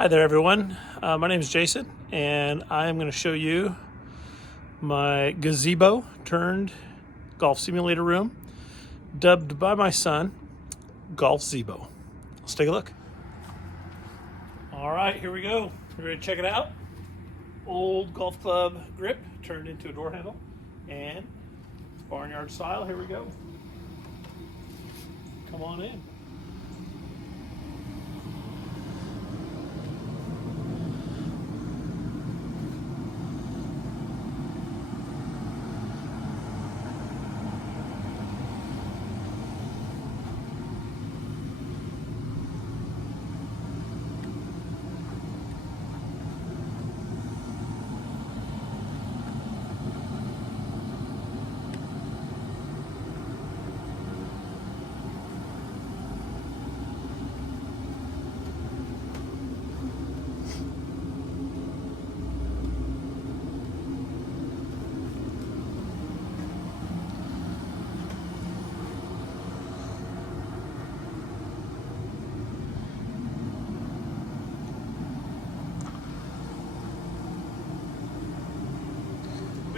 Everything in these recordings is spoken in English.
Hi there, everyone. My name is Jason, and I am going to show you my gazebo turned golf simulator room, dubbed by my son Golfzebo. Let's take a look. All right, here we go. You ready to check it out? Old golf club grip turned into a door handle, and barnyard style. Here we go. Come on in.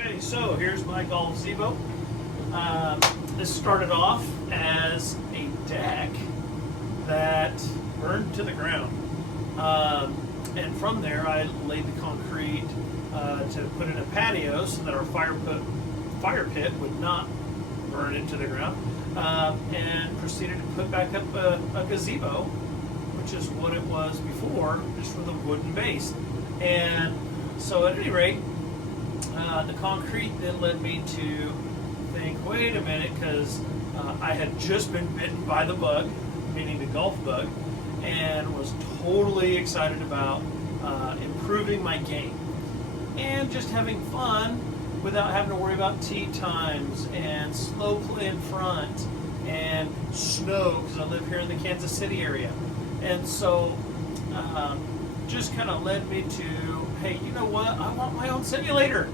Okay, so here's my Golfzebo. This started off as a deck that burned to the ground. And from there, I laid the concrete to put in a patio so that our fire pit would not burn into the ground. And proceeded to put back up a gazebo, which is what it was before, just with a wooden base. And so at any rate, the concrete then led me to think, wait a minute, because I had just been bitten by the bug, meaning the golf bug, and was totally excited about improving my game and just having fun without having to worry about tee times and slow play in front and snow, because I live here in the Kansas City area. And so just kind of led me to, hey, you know what, I want my own simulator,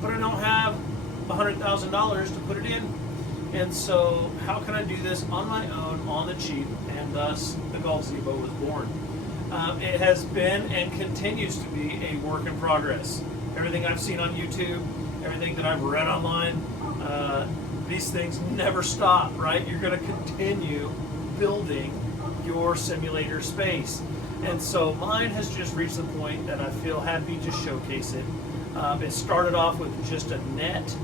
but I don't have $100,000 to put it in. And so how can I do this on my own, on the cheap? And thus the Golfzebo was born. It has been and continues to be a work in progress. Everything I've seen on YouTube, everything that I've read online, these things never stop, right? You're going to continue building your simulator space. And so mine has just reached the point that I feel happy to showcase it. It started off with just a net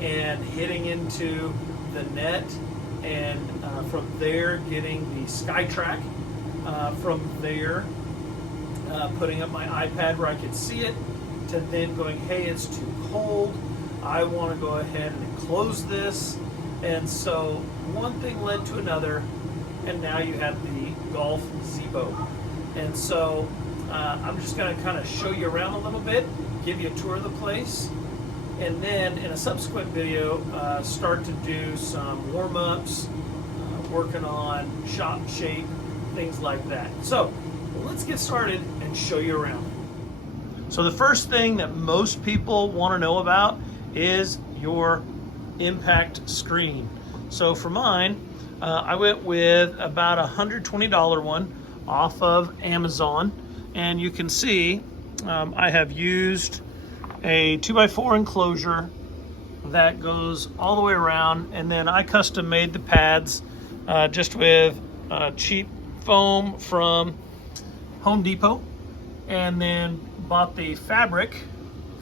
and hitting into the net, and from there getting the SkyTrack. From there putting up my iPad where I could see it, to then going, hey, it's too cold, I want to go ahead and close this. And so one thing led to another, and now you have the Golfzebo. And so I'm just going to kind of show you around a little bit, give you a tour of the place, and then in a subsequent video start to do some warm-ups, working on shot shape, things like that. So let's get started and show you around. So the first thing that most people want to know about is your impact screen. So for mine, I went with about $120 one off of Amazon, and you can see I have used a 2x4 enclosure that goes all the way around, and then I custom made the pads just with cheap foam from Home Depot, and then bought the fabric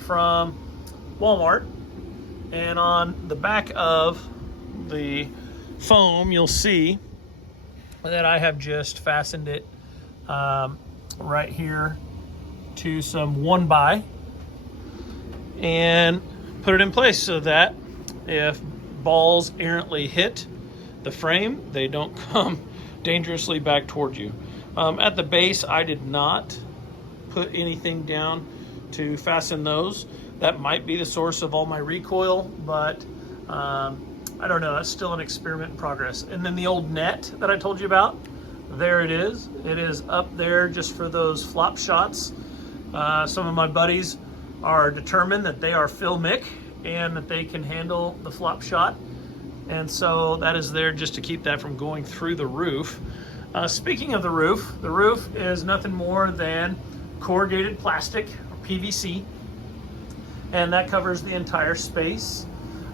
from Walmart. And on the back of the foam, you'll see that I have just fastened it right here to some 1x and put it in place so that if balls errantly hit the frame, they don't come dangerously back toward you. At the base, I did not put anything down to fasten those. That might be the source of all my recoil, but I don't know. That's still an experiment in progress. And then the old net that I told you about, there it is. It is up there just for those flop shots. Some of my buddies are determined that they are filmic and that they can handle the flop shot. And so that is there just to keep that from going through the roof. Speaking of the roof is nothing more than corrugated plastic, or PVC, and that covers the entire space.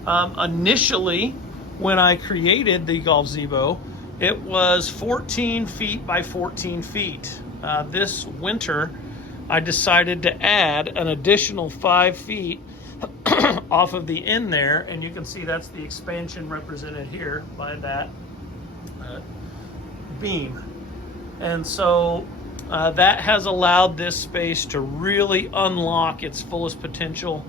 Initially, when I created the Golfzebo, it was 14 feet by 14 feet. This winter, I decided to add an additional 5 feet off of the end there, and you can see that's the expansion represented here by that beam. And so that has allowed this space to really unlock its fullest potential.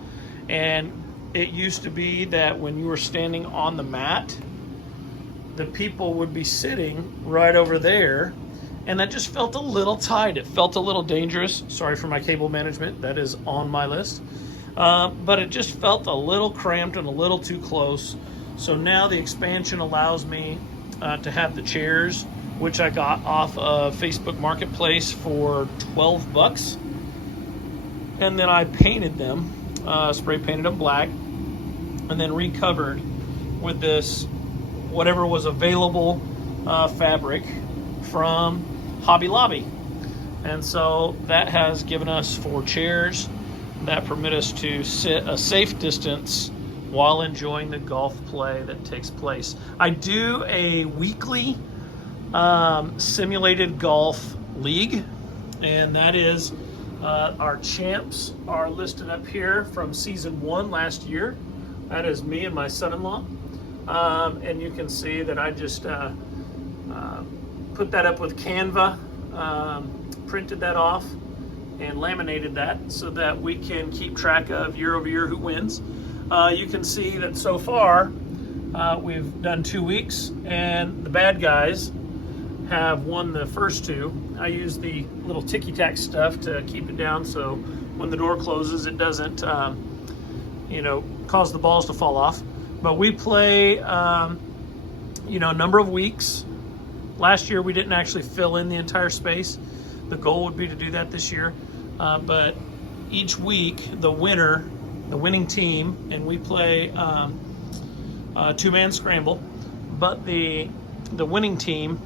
And it used to be that when you were standing on the mat, the people would be sitting right over there, and that just felt a little tight. It felt a little dangerous. Sorry for my cable management, that is on my list. But it just felt a little cramped and a little too close. So now the expansion allows me to have the chairs, which I got off of Facebook Marketplace for $12. And then I painted them, spray painted them black, and then recovered with this whatever was available fabric from Hobby Lobby. And so that has given us 4 chairs that permit us to sit a safe distance while enjoying the golf play that takes place. I do a weekly simulated golf league, and that is our champs are listed up here from season 1 last year. That is me and my son-in-law. And you can see that I just put that up with Canva, printed that off, and laminated that so that we can keep track of year over year who wins. You can see that so far we've done 2 weeks, and the bad guys have won the first 2. I use the little ticky-tack stuff to keep it down so when the door closes it doesn't cause the balls to fall off. But we play a number of weeks. Last year we didn't actually fill in the entire space. The goal would be to do that this year. But each week the winning team, and we play a 2-man scramble, but the winning team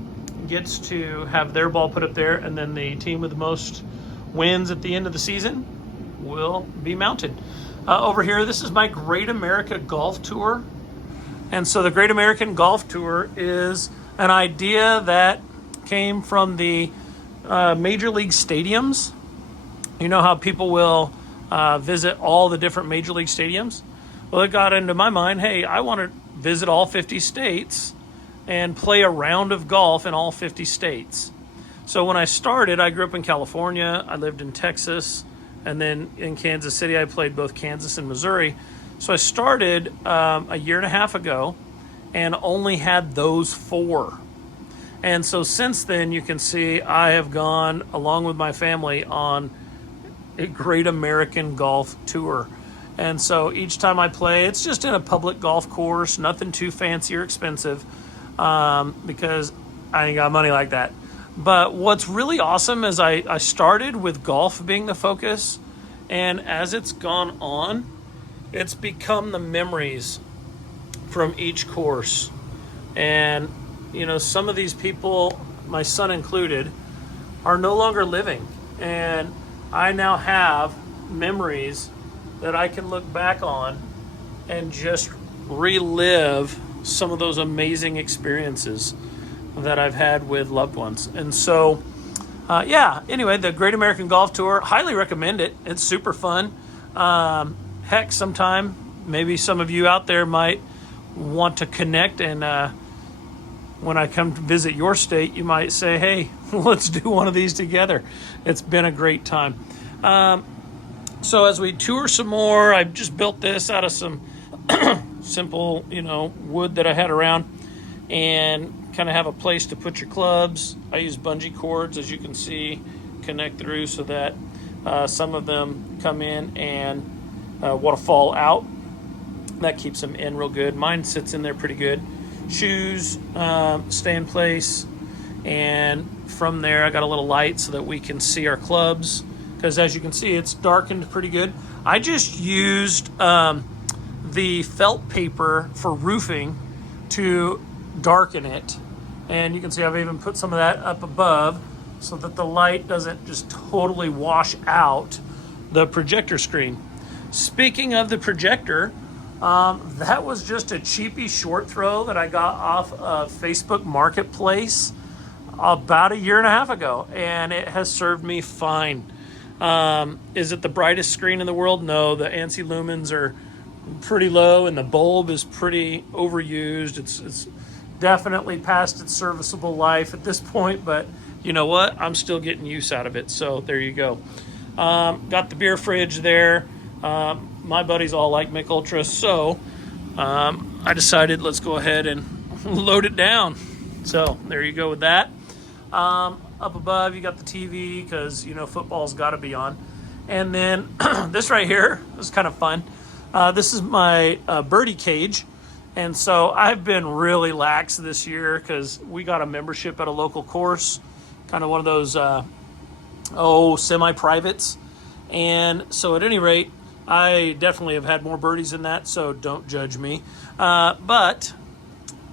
gets to have their ball put up there, and then the team with the most wins at the end of the season will be mounted. Over here, this is my Great America Golf Tour. And so the Great American Golf Tour is an idea that came from the major league stadiums. You know how people will visit all the different major league stadiums? Well, it got into my mind, hey, I want to visit all 50 states and play a round of golf in all 50 states. So when I started, I grew up in California, I lived in Texas, and then in Kansas City, I played both Kansas and Missouri. So I started a year and a half ago and only had those 4. And so since then, you can see I have gone, along with my family, on a Great American Golf Tour. And so each time I play, it's just in a public golf course, nothing too fancy or expensive, because I ain't got money like that. But what's really awesome is I started with golf being the focus, and as it's gone on, it's become the memories from each course. And, some of these people, my son included, are no longer living. And I now have memories that I can look back on and just relive some of those amazing experiences that I've had with loved ones. And so, anyway, the Great American Golf Tour, highly recommend it. It's super fun. Heck, sometime, maybe some of you out there might want to connect, and when I come to visit your state, you might say, hey, let's do one of these together. It's been a great time. So as we tour some more, I've just built this out of some simple, wood that I had around, and kind of have a place to put your clubs. I use bungee cords, as you can see, connect through so that some of them come in and want to fall out. That keeps them in real good. Mine sits in there pretty good. Shoes stay in place, and from there I got a little light so that we can see our clubs, because as you can see, it's darkened pretty good. I just used the felt paper for roofing to darken it, And you can see I've even put some of that up above so that the light doesn't just totally wash out the projector screen. Speaking of the projector, that was just a cheapy short throw that I got off of Facebook Marketplace about a year and a half ago, and it has served me fine. Is it the brightest screen in the world? No, the ANSI lumens are pretty low, and the bulb is pretty overused. It's definitely past its serviceable life at this point, but you know what? I'm still getting use out of it, so there you go. Got the beer fridge there. My buddies all like Mick Ultra, so I decided let's go ahead and load it down. So there you go with that. Up above, you got the TV because, you know, football's got to be on. And then this right here is kind of fun. This is my birdie cage. And so I've been really lax this year because we got a membership at a local course, kind of one of those, semi-privates. And so at any rate, I definitely have had more birdies than that, so don't judge me. But,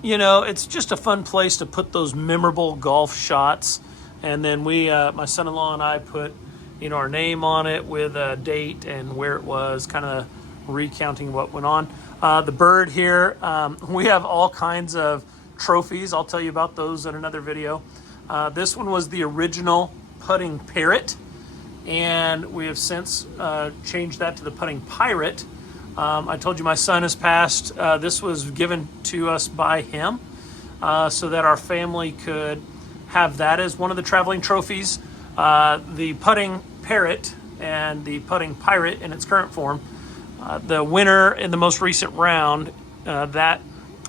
you know, it's just a fun place to put those memorable golf shots. And then we, my son-in-law and I put, you know, our name on it with a date and where it was, kind of recounting what went on. The bird here, we have all kinds of trophies. I'll tell you about those in another video. This one was the original putting parrot, and we have since changed that to the putting pirate. I told you my son has passed. This was given to us by him so that our family could have that as one of the traveling trophies. The putting parrot and the putting pirate in its current form, the winner in the most recent round, that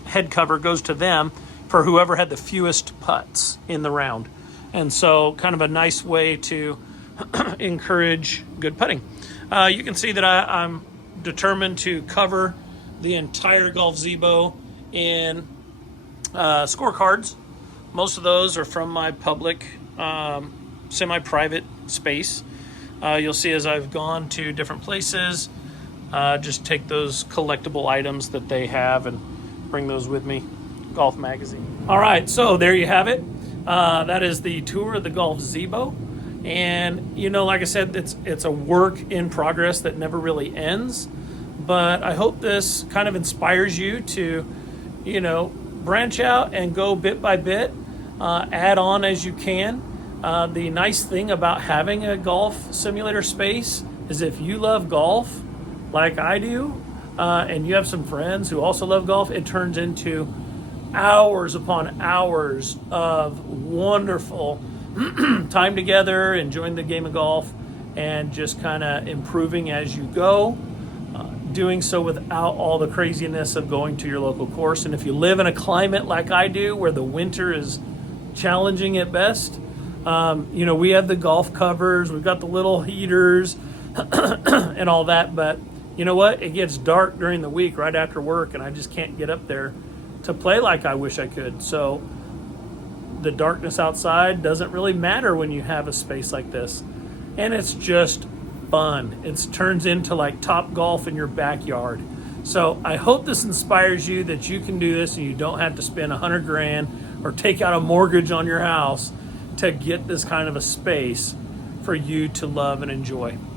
head cover goes to them for whoever had the fewest putts in the round. And so kind of a nice way to encourage good putting. You can see that I'm determined to cover the entire Golfzebo in scorecards. Most of those are from my public semi-private space. You'll see as I've gone to different places, just take those collectible items that they have and bring those with me. Golf magazine. All right, so there you have it. That is the tour of the Golfzebo. And, you know, like I said, it's a work in progress that never really ends. But I hope this kind of inspires you to, you know, branch out and go bit by bit, add on as you can. The nice thing about having a golf simulator space is if you love golf like I do, and you have some friends who also love golf, it turns into hours upon hours of wonderful time together, enjoying the game of golf, and just kind of improving as you go, doing so without all the craziness of going to your local course. And if you live in a climate like I do where the winter is challenging at best, you know, we have the golf covers, we've got the little heaters and all that, but you know what? It gets dark during the week right after work, and I just can't get up there to play like I wish I could. So the darkness outside doesn't really matter when you have a space like this. And it's just fun. It turns into like Top Golf in your backyard. So I hope this inspires you that you can do this and you don't have to spend $100,000 or take out a mortgage on your house to get this kind of a space for you to love and enjoy.